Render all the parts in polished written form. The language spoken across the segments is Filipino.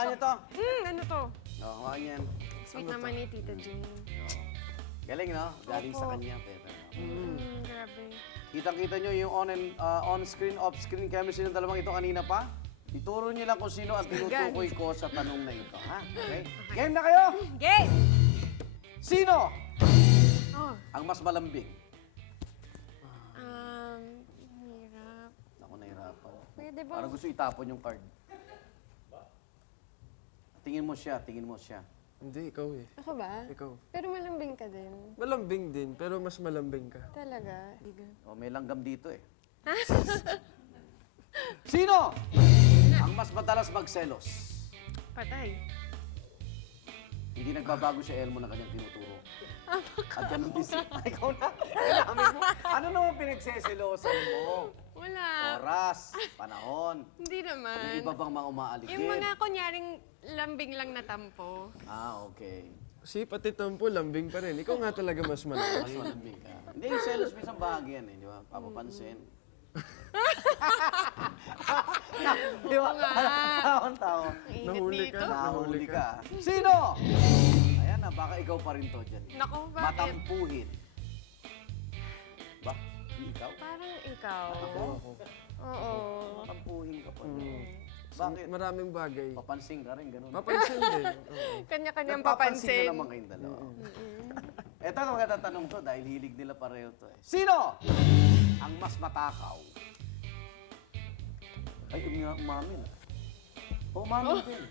hawakan niyo to. Ano to? Hawakan niyo yan. Sweet naman ni Tita Jane. Galing, no? Galing sa Opo. kanya, Peter. Grabe. Kitang-kita nyo yung on-screen, off-screen chemistry ng dalawang ito kanina pa. Ituro niyo lang kung sino ang tinutukoy ko sa tanong na ito, ha? Okay? Game na kayo! Game! Sino Oh. ang mas malambing? Hirap. Ako nahirapan. Pwede ba? Parang gusto itapon yung card. Tingin mo siya, tingin mo siya. Hindi, ikaw eh. Ako ba? Ikaw. Pero malambing ka din. Malambing din, pero mas malambing ka. Talaga. O, may langgam dito eh. Sino ang mas madalas magselos? Patay. Hindi nagbabago si Elmo na kanyang tinuturo. At ganun din siya. Ikaw na. Inamin mo. Ano naman pinagseselosan mo? Wala. Oras, panahon. Hindi naman. Yung iba bang mga umaaligid? Yung mga kunyaring lambing lang na tampo. Ah, okay. Si pati tampo, lambing pa rin. Ikaw nga talaga mas Mas malakas. malambing ka. Hindi, yung selos minsan bahagi yan eh, di ba? Papapansin. Di ba? Tawang tao. Init Nahuli ka. dito. Nahuli ka. Sino? Ayan na, baka ikaw pa rin to dyan. Naku, bakit? Matampuhin. Ba? Ikaw? Parang ikaw. Ako? Oo. Matampuhin ka pa. Mm. Bakit? Maraming bagay. Papansin ka rin, ganun. Mapansin din. Oo. Kanya-kanyang Nagpapansin papansin. na naman kayong dalawa. Ito ang magandang tanong to dahil hilig nila pareho to eh. Sino ang mas matakaw? Ay, umamin. Oh, umamin din.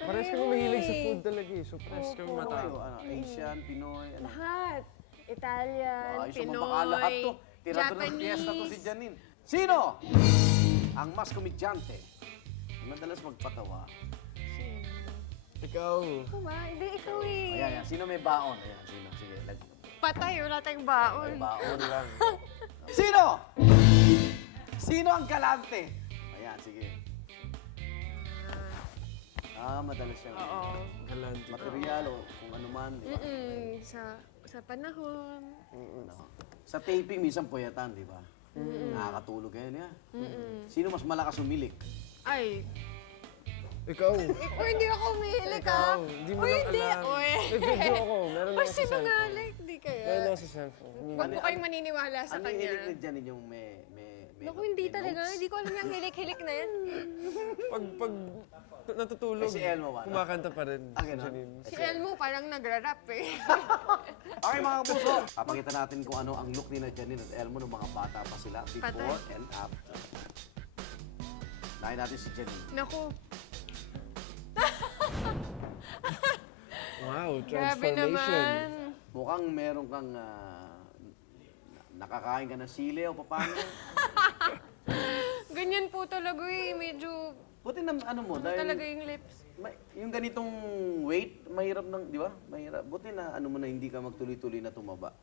Parehas kami mahilig sa food talaga eh. So, parehas kami Ano kayo? matao. Ano, Asian, Pinoy, ano? Lahat. Italian, Ayos ang Pinoy, mapakalahat to. Tira-tira ng fiesta to si Janine. Sino ang mas komedyante? Madalas magpatawa. Ikaw. Ako ba? Hindi, ikaw eh. Ayan, ayan. Sino may baon? Ayan, sino? Sige, Patay, wala tayong may baon. baon lang. Sino? Sino ang galante? Ayan, sige. Madalas siyang Oo. Galante. material o kung ano man. Di ba? Sa panahon. Ano. Sa taping, minsan puyatan, di ba? Nakakatulog kayo niya. Sino mas malakas umilik? Ay, Ikaw. hindi ako umihilig Ikaw. ka. Hindi mo Uy, lang hindi. alam. Uy. May video ako. Meron ako Mas sa cellphone. sinungaling, di kaya. Meron ako sa cellphone. Huwag mo kayong maniniwala sa Ano yung kanya. hilig ni Janine yung may Naku, hindi may talaga. notes? Hindi ko alam yung hilik-hilik na yan. Pag natutulog, Eh, si Elmo ba? kumakanta pa rin. Ah, ganun? Janine. Si Elmo parang nagra-rap eh. Okay mga kapuso, papakita natin kung ano ang look ni na Janine at Elmo nung mga bata pa sila before Patay. and after. Nahin natin si Janine. Naku, Wow, grabe transformation. naman. Mukhang meron kang nakakain ka ng sili o paano. Ganyan po talaga eh. Medyo Buti na ano mo, talaga dahil yung lips. yung ganitong weight, mahirap ng, di ba? Mahirap. Buti na ano mo na hindi ka magtuloy-tuloy na tumaba.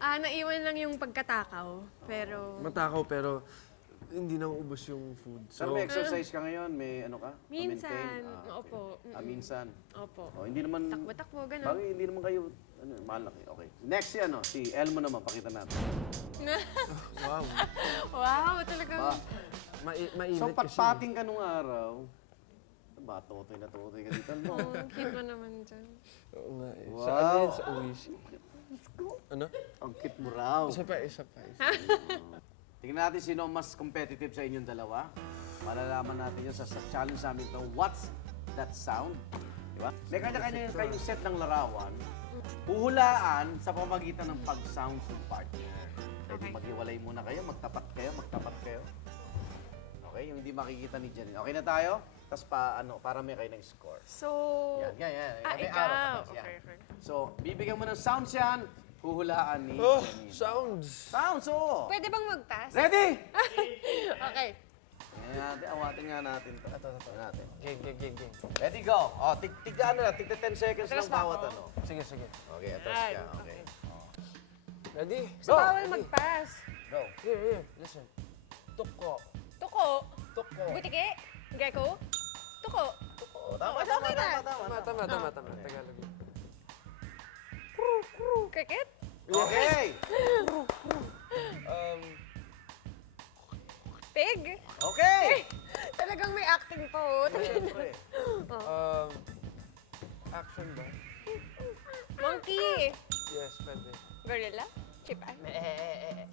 Naiwan lang yung pagkatakaw. Pero Matakaw pero hindi nang ubos yung food. Pero So, may exercise ka ngayon, may ano ka? minsan, Ma-maintain? opo. Minsan. Opo. Hindi naman, Takbo-takbo, ganun. bagay, hindi naman kayo, ano, malaki. Okay. Next si ano, si Elmo naman, pakita natin. wow. Wow, talagang... Ba, Mainit so, kasi. patpating ka nung araw. Ba, totoy na totoy ka dito, Elmo. Oh, cute mo naman dyan. Oo nga eh. Wow. Sa ano yun? Sa Oishi. Ano? Ang cute mo raw. Isa pa, isa pa. Tingnan natin sino ang mas competitive sa inyong dalawa. Malalaman natin yun sa challenge namin ito, What's That Sound? Di ba? May kanya-kanya kayong set ng larawan. Huhulaan sa pamagitan ng pag-sound ng partner. Pwede Okay. maghiwalay muna kayo, magtapat kayo. Okay, yung hindi makikita ni Janine. Okay na tayo? Tapos para may kayo ng score. So... Yan. May ikaw. araw pa tapos yan. Okay. So, bibigyan mo ng sounds yan, huhulaan ni Oh, Janine. sounds. Sounds, oo! Pwede bang mag-pass? Ready? Okay. Ayan natin, awatin nga natin ito. Ito. Natin. Game. Ready, go! O, tigga ano na, tigda 10 seconds Atras lang ba bawat ako? ano. Sige. Okay, atras Yan. ka. Okay. Ready? So, Go! bawal mag-pass. Go! Here. Listen. Tuko. Tuko. Tuko. Butike. Gecko. Tuko. O, tama. Okay na. Tama. Tagalog. Cricket. Okay! Pig? Okay! Talagang may acting pa, oh. Siyempre. Action ba? Monkey. Yes, pwede. Gorilla? Sheep?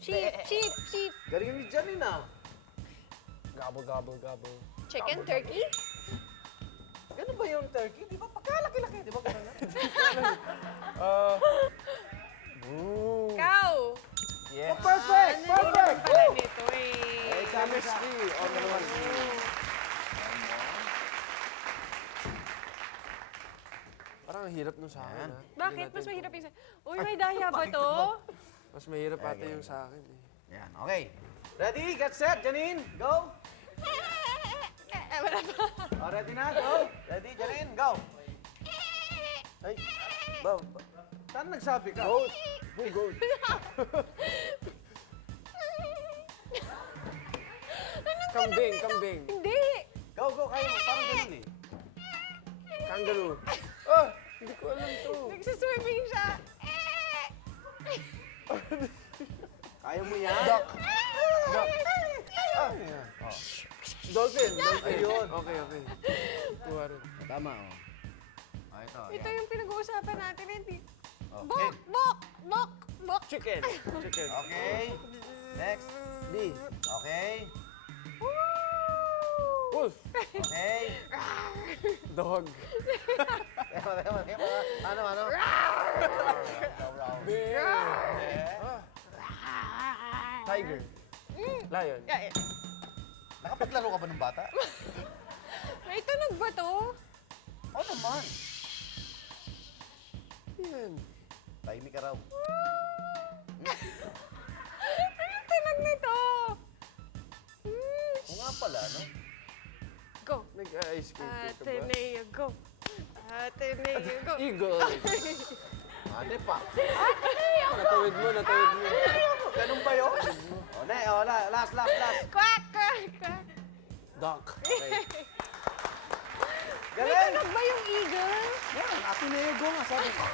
Sheep. Sheep. Galing ni Janine ah. Gobble, gobble, gobble. Chicken? Turkey? Ganun ba yung turkey? Di ba? Pagkalaki-laki, di ba? Ganun na? Boo! Cow. Yes. Oh, perfect! Ano Perfect! pala nito eh. Eh, sabi sa akin. Oh, naman. Parang ang hirap nung sa akin, ha? Bakit? Mas mahirap yung Uy, may daya ba to? Mas mahirap ata yung sa akin, eh. Yan, okay. Ready? Get set, Janine? Go! Wala pa. Oh, ready na? Go! Ready, Janine? Go! Ay, saan nagsabi ka? Goat! Boo, goat! Kambing, kambing. Hindi. Go, go, kaya mo. Parang ganun eh. Kangaroo. Ah! Hindi ko alam to. Nagsiswimming siya. Kaya mo yan? Duck. Duck. Ah, Dolphin. Dolphin. Ayun. Okay, okay. Kuha rin. Tama, oh. Ah, ito. Ito yung pinag-uusapan natin, hindi. Okay. Bok! Bok! Bok! Bok! Chicken. Chicken. Okay. Next. B. Okay. Wolf. Okay. Dog. Ano? Bear. Tiger. Lion. Yeah, yeah. Nakapaglaro ka ba ng bata? May tunog ba to? Oo naman. Yan. Tahimik ka raw. Anong tunog nito? Oo nga pala, no? Go. Nag-ice cream cake ka ba? Ateneo, go. Ateneo, go. Eagle. Ano pa? Natawid mo, natawid mo. Ganun ba yun? Last. Quack, quack, quack. Duck. Okay. May Galing! tunog ba yung eagle? Yan, atin na yung go nga, sabi ko.